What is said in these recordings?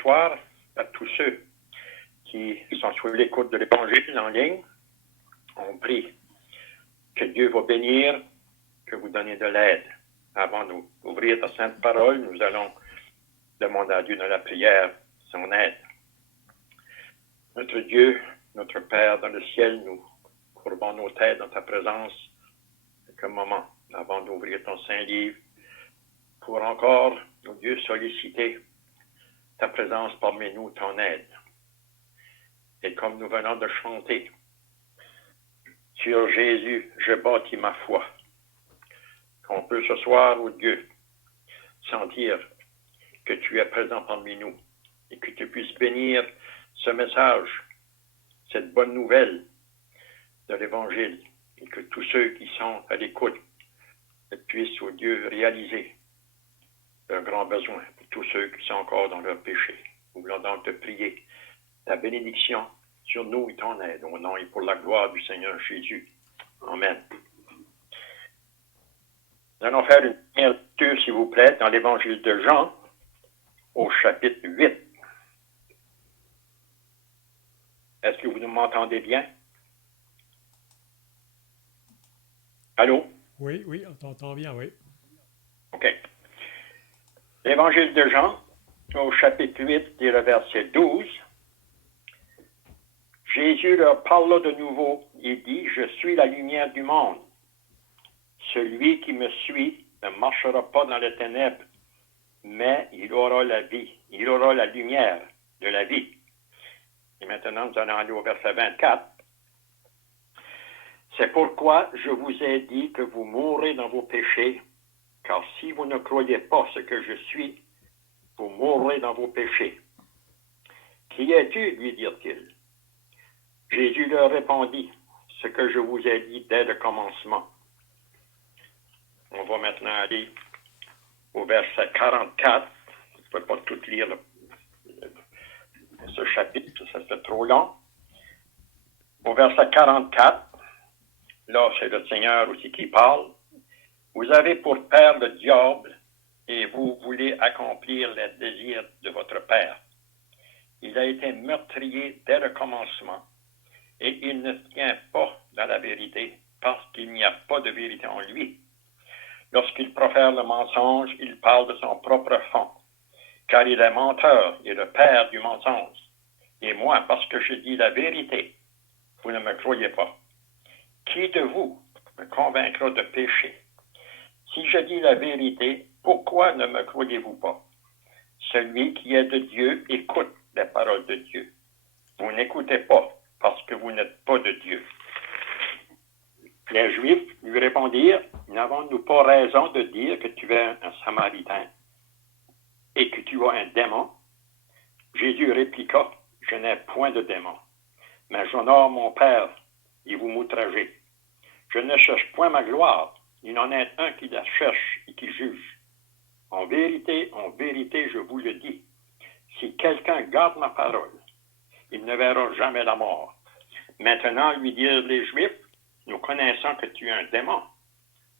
soir à tous ceux qui sont sur l'écoute de l'Évangile en ligne. On prie que Dieu va bénir, que vous donniez de l'aide. Avant d'ouvrir ta sainte parole, nous allons demander à Dieu dans la prière son aide. Notre Dieu, notre Père dans le ciel, nous courbons nos têtes dans ta présence quelques moments avant d'ouvrir ton saint livre pour encore, oh Dieu, solliciter ta présence parmi nous, ton aide. Et comme nous venons de chanter, sur Jésus, je bâtis ma foi. Qu'on peut ce soir, oh Dieu, sentir que tu es présent parmi nous et que tu puisses bénir ce message, cette bonne nouvelle de l'Évangile, et que tous ceux qui sont à l'écoute puissent, oh Dieu, réaliser leurs grands besoins pour tous ceux qui sont encore dans leur péché. Nous voulons donc te prier ta bénédiction sur nous et ton aide, au nom et pour la gloire du Seigneur Jésus. Amen. Nous allons faire une première lecture, s'il vous plaît, dans l'Évangile de Jean, au chapitre 8. Est-ce que vous m'entendez bien? Allô? Oui, on t'entend bien, oui. OK. L'Évangile de Jean, au chapitre 8, et le verset 12. Jésus leur parla de nouveau et dit, « Je suis la lumière du monde. Celui qui me suit ne marchera pas dans les ténèbres, mais il aura la vie, il aura la lumière de la vie. » Et maintenant, nous allons aller au verset 24. « C'est pourquoi je vous ai dit que vous mourrez dans vos péchés, car si vous ne croyez pas ce que je suis, vous mourrez dans vos péchés. » « Qui es-tu? Lui dirent-ils. Jésus leur répondit, « Ce que je vous ai dit dès le commencement. » On va maintenant aller au verset 44. Je ne peux pas tout lire ce chapitre, ça fait trop long. Au verset 44, là, c'est le Seigneur aussi qui parle. « Vous avez pour père le diable, et vous voulez accomplir les désirs de votre père. Il a été meurtrier dès le commencement, et il ne tient pas dans la vérité, parce qu'il n'y a pas de vérité en lui. Lorsqu'il profère le mensonge, il parle de son propre fond, car il est menteur et le père du mensonge. Et moi, parce que je dis la vérité, vous ne me croyez pas. Qui de vous me convaincra de péché? Si je dis la vérité, pourquoi ne me croyez-vous pas? Celui qui est de Dieu écoute les paroles de Dieu. Vous n'écoutez pas parce que vous n'êtes pas de Dieu. » Les Juifs lui répondirent, « N'avons-nous pas raison de dire que tu es un Samaritain et que tu as un démon? » Jésus répliqua, « Je n'ai point de démon, mais j'honore mon Père et vous m'outragez. Je ne cherche point ma gloire, il en est un qui la cherche et qui juge. En vérité, je vous le dis, si quelqu'un garde ma parole, il ne verra jamais la mort. » Maintenant, lui dirent les Juifs, « Nous connaissons que tu es un démon.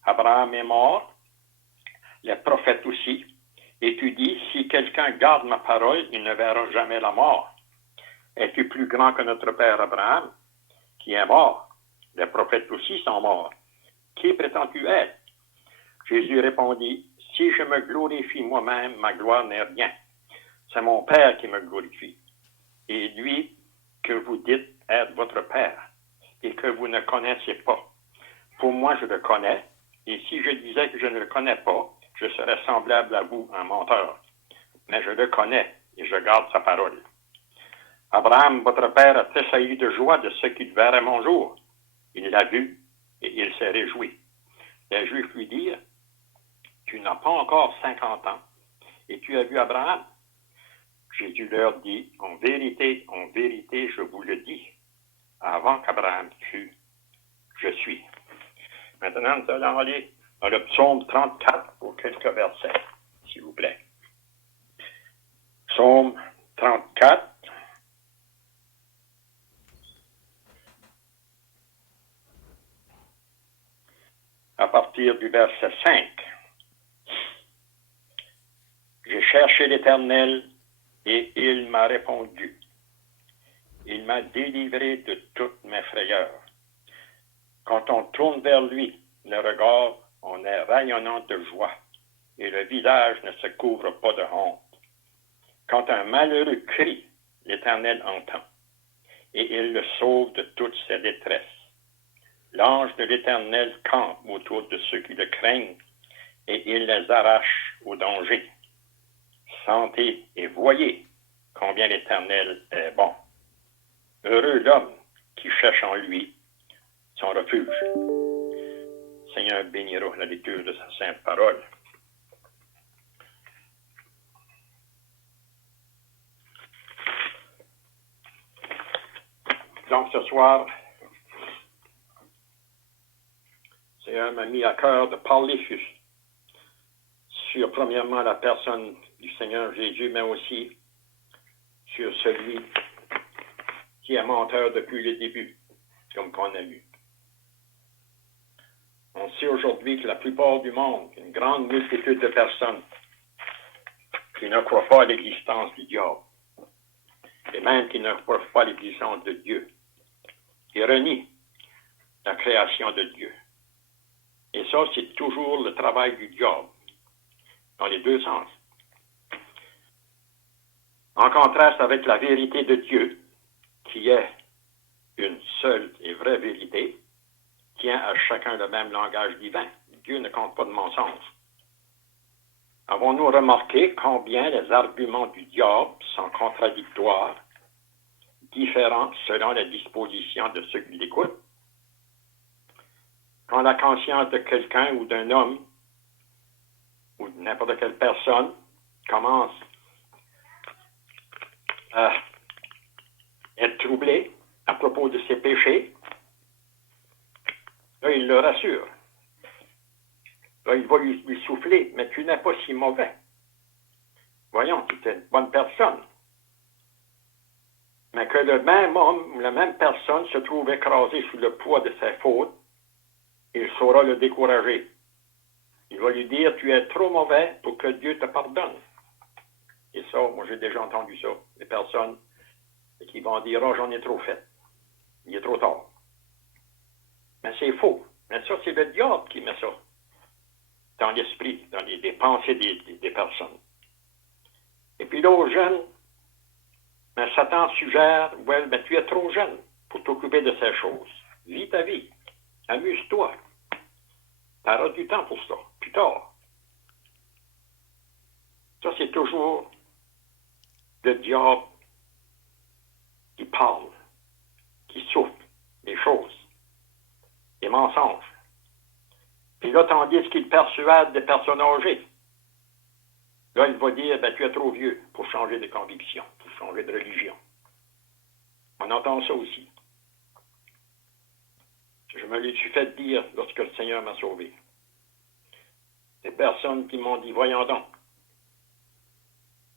Abraham est mort, les prophètes aussi, et tu dis, si quelqu'un garde ma parole, il ne verra jamais la mort. Es-tu plus grand que notre père Abraham, qui est mort? Les prophètes aussi sont morts. Qui prétends-tu être? » Jésus répondit, « Si je me glorifie moi-même, ma gloire n'est rien. C'est mon Père qui me glorifie. Et lui que vous dites être votre Père, et que vous ne connaissez pas. Pour moi, je le connais, et si je disais que je ne le connais pas, je serais semblable à vous, un menteur. Mais je le connais, et je garde sa parole. Abraham, votre père, a tressailli de joie de ce qu'il verrait mon jour. Il l'a vu, et il s'est réjoui. » Les Juifs lui dirent, « Tu n'as pas encore 50 ans, et tu as vu Abraham? » Jésus leur dit, en vérité, je vous le dis, avant qu'Abraham fût, je suis. » Maintenant, nous allons aller dans le psaume 34 pour quelques versets, s'il vous plaît. Psaume 34. À partir du verset 5. « J'ai cherché l'Éternel, Et il m'a répondu. Il m'a délivré de toutes mes frayeurs. Quand on tourne vers lui, le regard, on est rayonnant de joie, et le visage ne se couvre pas de honte. Quand un malheureux crie, l'Éternel entend, et il le sauve de toutes ses détresses. L'ange de l'Éternel campe autour de ceux qui le craignent, et il les arrache au danger. Sentez et voyez combien l'Éternel est bon. Heureux l'homme qui cherche en lui son refuge. Seigneur bénira la lecture de sa sainte parole. Donc ce soir, Seigneur m'a mis à cœur de parler sur premièrement la personne du Seigneur Jésus, mais aussi sur celui qui est menteur depuis le début, comme qu'on a lu. On sait aujourd'hui que la plupart du monde, une grande multitude de personnes qui ne croient pas à l'existence du diable, et même qui ne croient pas à l'existence de Dieu, qui renient la création de Dieu. Et ça, c'est toujours le travail du diable, dans les deux sens. En contraste avec la vérité de Dieu, qui est une seule et vraie vérité, tient à chacun le même langage divin. Dieu ne compte pas de mensonges. Avons-nous remarqué combien les arguments du diable sont contradictoires, différents selon les dispositions de ceux qui l'écoutent? Quand la conscience de quelqu'un ou d'un homme ou de n'importe quelle personne commence à être troublée à propos de ses péchés, là, il le rassure. Là, il va lui souffler, mais tu n'es pas si mauvais. Voyons, tu es une bonne personne. Mais que le même homme ou la même personne se trouve écrasé sous le poids de ses fautes, il saura le décourager. Il va lui dire, tu es trop mauvais pour que Dieu te pardonne. Et ça, moi j'ai déjà entendu ça. Les personnes qui vont dire, oh, j'en ai trop fait. Il est trop tard. Mais c'est faux. Mais ça, c'est le diable qui met ça dans l'esprit, dans les pensées des personnes. Et puis là, aux jeunes, mais Satan suggère, well, ben, tu es trop jeune pour t'occuper de ces choses. Vis ta vie. Amuse-toi. Tu auras du temps pour ça, plus tard. Ça, c'est toujours le diable qui parle, qui souffle des choses, des mensonges. Puis là, tandis qu'il persuade des personnes âgées, là, il va dire, ben, tu es trop vieux pour changer de conviction, pour changer de religion. On entend ça aussi. Je me l'ai fait dire lorsque le Seigneur m'a sauvé. Des personnes qui m'ont dit, voyons donc,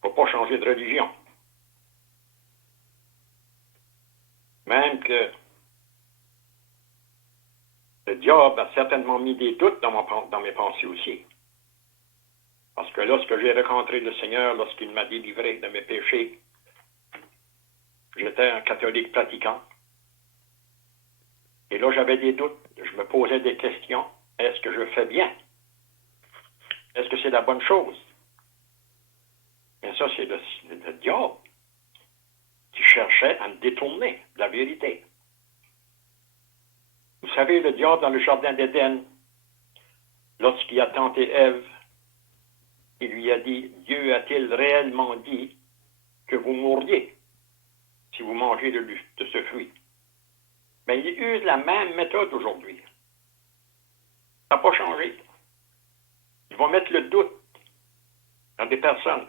il ne faut pas changer de religion. Même que le diable a certainement mis des doutes dans mes pensées aussi. Parce que lorsque j'ai rencontré le Seigneur, lorsqu'il m'a délivré de mes péchés, j'étais un catholique pratiquant. Et là, j'avais des doutes. Je me posais des questions. Est-ce que je fais bien? Est-ce que c'est la bonne chose? Mais ça, c'est le diable qui cherchait à me détourner de la vérité. Vous savez, le diable dans le jardin d'Éden, lorsqu'il a tenté Ève, il lui a dit, Dieu a-t-il réellement dit que vous mourriez si vous mangez de ce fruit? Mais il use la même méthode aujourd'hui. Ça n'a pas changé. Il va mettre le doute dans des personnes.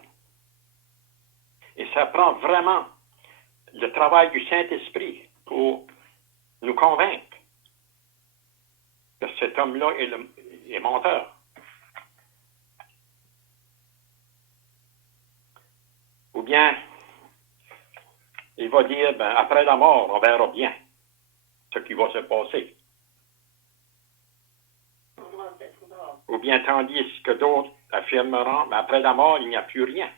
Et ça prend vraiment le travail du Saint-Esprit pour nous convaincre que cet homme-là est menteur. Ou bien, il va dire, ben, après la mort, on verra bien ce qui va se passer. Ou bien, tandis que d'autres affirmeront, ben, après la mort, il n'y a plus rien.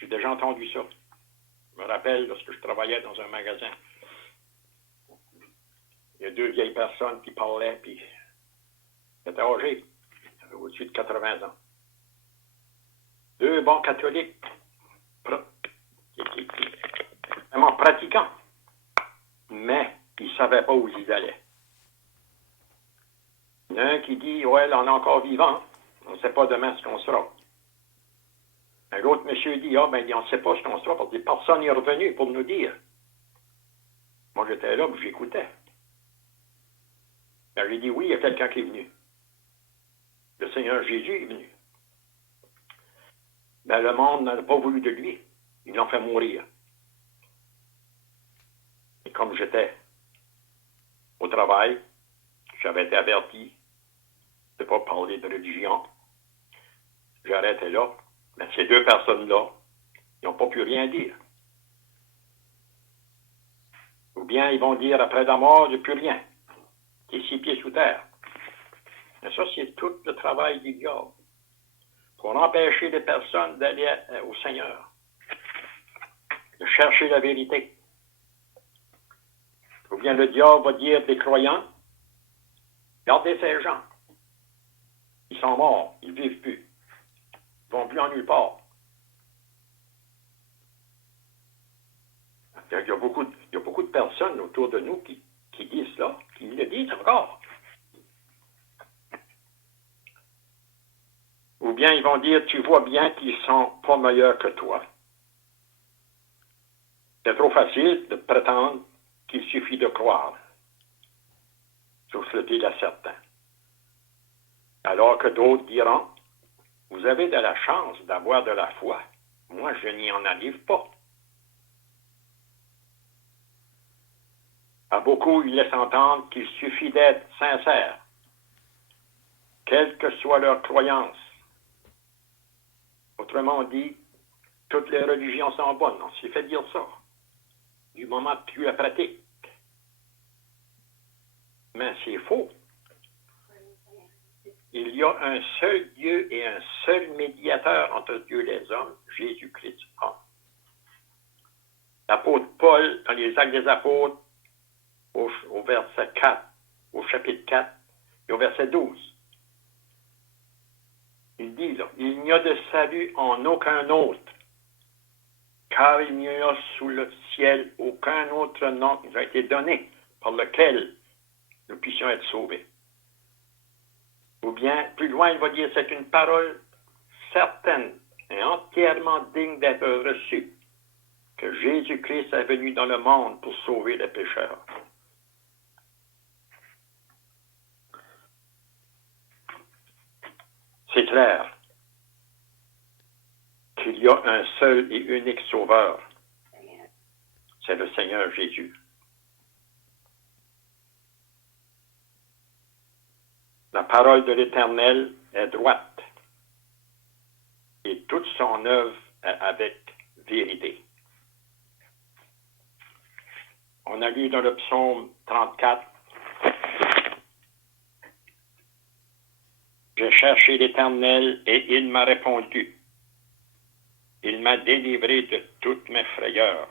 J'ai déjà entendu ça. Je me rappelle lorsque je travaillais dans un magasin. Il y a 2 vieilles personnes qui parlaient, puis ils étaient âgés, au-dessus de 80 ans. 2 bons catholiques, vraiment pratiquants, mais ils ne savaient pas où ils allaient. Il y en a un qui dit, ouais, on est encore vivant, on ne sait pas demain ce qu'on sera. Un autre monsieur dit, on ne sait pas ce qu'on sera, parce que personne n'est revenu pour nous dire. Moi, j'étais là, puis j'écoutais. J'ai dit, oui, il y a quelqu'un qui est venu. Le Seigneur Jésus est venu. Le monde n'a pas voulu de lui. Ils l'ont fait mourir. Et comme j'étais au travail, j'avais été averti de ne pas parler de religion. J'arrêtais là. Mais ces 2 personnes-là, ils n'ont pas pu rien dire. Ou bien ils vont dire après la mort, il n'y a plus rien. Qui est 6 pieds sous terre. Mais ça, c'est tout le travail du diable. Pour empêcher les personnes d'aller au Seigneur. De chercher la vérité. Ou bien le diable va dire des croyants, regardez ces gens. Ils sont morts, ils ne vivent plus. Ils ne vont plus en nulle part. Il y a beaucoup de personnes autour de nous qui disent cela, qui le disent encore. Ou bien ils vont dire, tu vois bien qu'ils ne sont pas meilleurs que toi. C'est trop facile de prétendre qu'il suffit de croire. Sauf le dit à certains. Alors que d'autres diront, vous avez de la chance d'avoir de la foi. Moi, je n'y en arrive pas. À beaucoup, ils laissent entendre qu'il suffit d'être sincère, quelle que soit leur croyance. Autrement dit, toutes les religions sont bonnes. On s'est fait dire ça, du moment que tu la pratiques. Mais c'est faux. Il y a un seul Dieu et un seul médiateur entre Dieu et les hommes, Jésus-Christ. L'apôtre Paul, dans les Actes des Apôtres, au verset 4, au chapitre 4 et au verset 12, il dit là, il n'y a de salut en aucun autre, car il n'y a sous le ciel aucun autre nom qui nous a été donné par lequel nous puissions être sauvés. Ou bien, plus loin, il va dire, c'est une parole certaine et entièrement digne d'être reçue, que Jésus-Christ est venu dans le monde pour sauver les pécheurs. C'est clair qu'il y a un seul et unique sauveur. C'est le Seigneur Jésus. La parole de l'Éternel est droite et toute son œuvre est avec vérité. On a lu dans le psaume 34, « J'ai cherché l'Éternel et il m'a répondu. Il m'a délivré de toutes mes frayeurs. »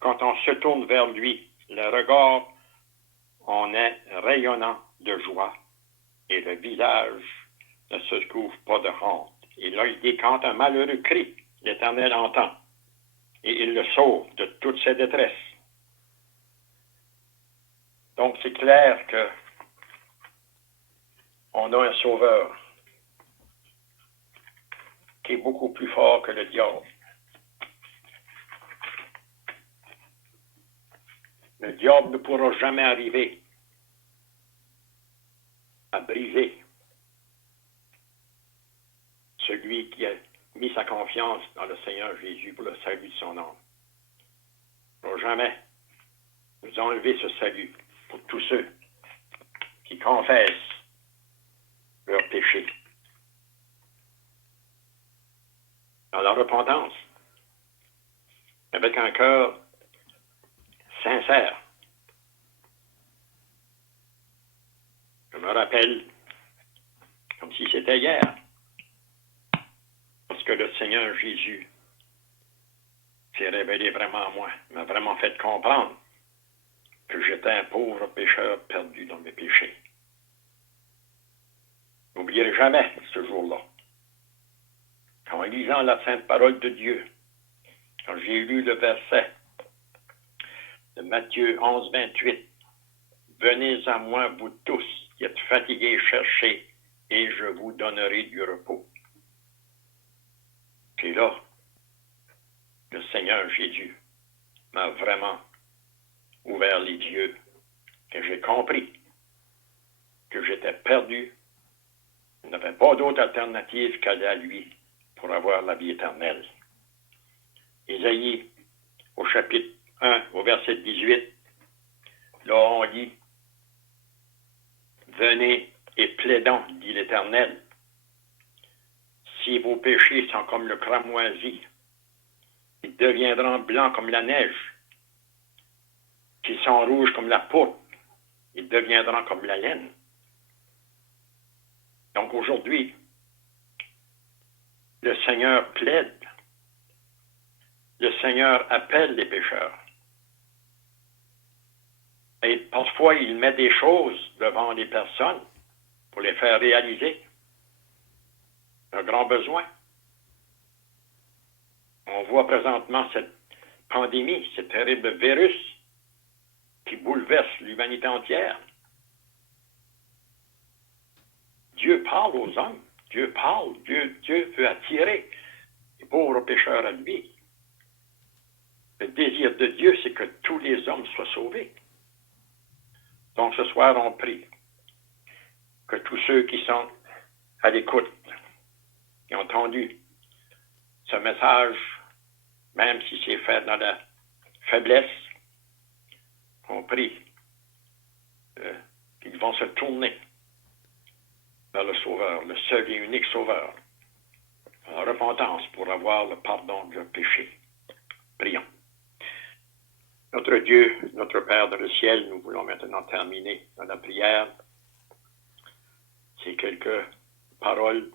Quand on se tourne vers lui, le regard en est rayonnant de joie et le visage ne se couvre pas de honte. Et là, il dit, quand un malheureux crie, l'Éternel entend et il le sauve de toutes ses détresses. Donc, c'est clair que on a un sauveur qui est beaucoup plus fort que le diable. Le diable ne pourra jamais arriver à briser celui qui a mis sa confiance dans le Seigneur Jésus pour le salut de son âme. Il ne pourra jamais nous enlever ce salut pour tous ceux qui confessent leurs péchés dans la repentance, avec un cœur sincère. Je me rappelle, comme si c'était hier, lorsque le Seigneur Jésus s'est révélé vraiment à moi, m'a vraiment fait comprendre que j'étais un pauvre pécheur perdu dans mes péchés. Je n'oublierai jamais ce jour-là. En lisant la sainte parole de Dieu, quand j'ai lu le verset de Matthieu 11, 28, « Venez à moi, vous tous qui êtes fatigués, cherchez, et je vous donnerai du repos. » Puis là, le Seigneur Jésus m'a vraiment ouvert les yeux, que j'ai compris que j'étais perdu. Il n'y avait pas d'autre alternative qu'aller à lui pour avoir la vie éternelle. Ésaïe, au chapitre 1, au verset 18, là on lit, « Venez et plaidons, dit l'Éternel, si vos péchés sont comme le cramoisi, ils deviendront blancs comme la neige. S'ils sont rouges comme la pourpre, ils deviendront comme la laine. » Donc aujourd'hui, le Seigneur plaide. Le Seigneur appelle les pécheurs. Et parfois, il met des choses devant les personnes pour les faire réaliser un grand besoin. On voit présentement cette pandémie, ce terrible virus qui bouleverse l'humanité entière. Dieu parle aux hommes. Dieu parle. Dieu veut attirer les pauvres pécheurs à lui. Le désir de Dieu, c'est que tous les hommes soient sauvés. Donc ce soir, on prie que tous ceux qui sont à l'écoute, qui ont entendu ce message, même si c'est fait dans la faiblesse, on prie qu'ils vont se tourner vers le Sauveur, le seul et unique Sauveur, en repentance pour avoir le pardon de leurs péchés. Prions. Notre Dieu, notre Père dans le ciel, nous voulons maintenant terminer dans la prière. Ces quelques paroles,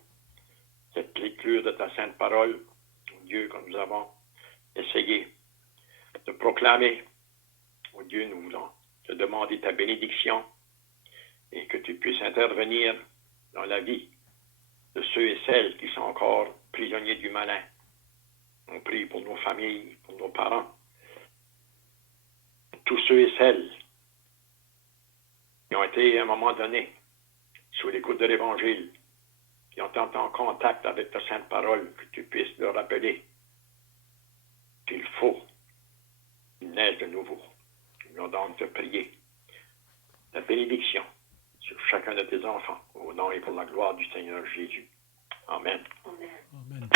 cette lecture de ta sainte parole, Dieu, que nous avons essayé de proclamer. Oh Dieu, nous voulons te demander ta bénédiction et que tu puisses intervenir dans la vie de ceux et celles qui sont encore prisonniers du malin. On prie pour nos familles, pour nos parents, tous ceux et celles qui ont été à un moment donné sous l'écoute de l'Évangile, qui ont été en contact avec ta sainte parole, que tu puisses leur rappeler qu'il faut qu'ils naissent de nouveau. Nous allons donc te prier la bénédiction sur chacun de tes enfants, au nom et pour la gloire du Seigneur Jésus. Amen. Amen.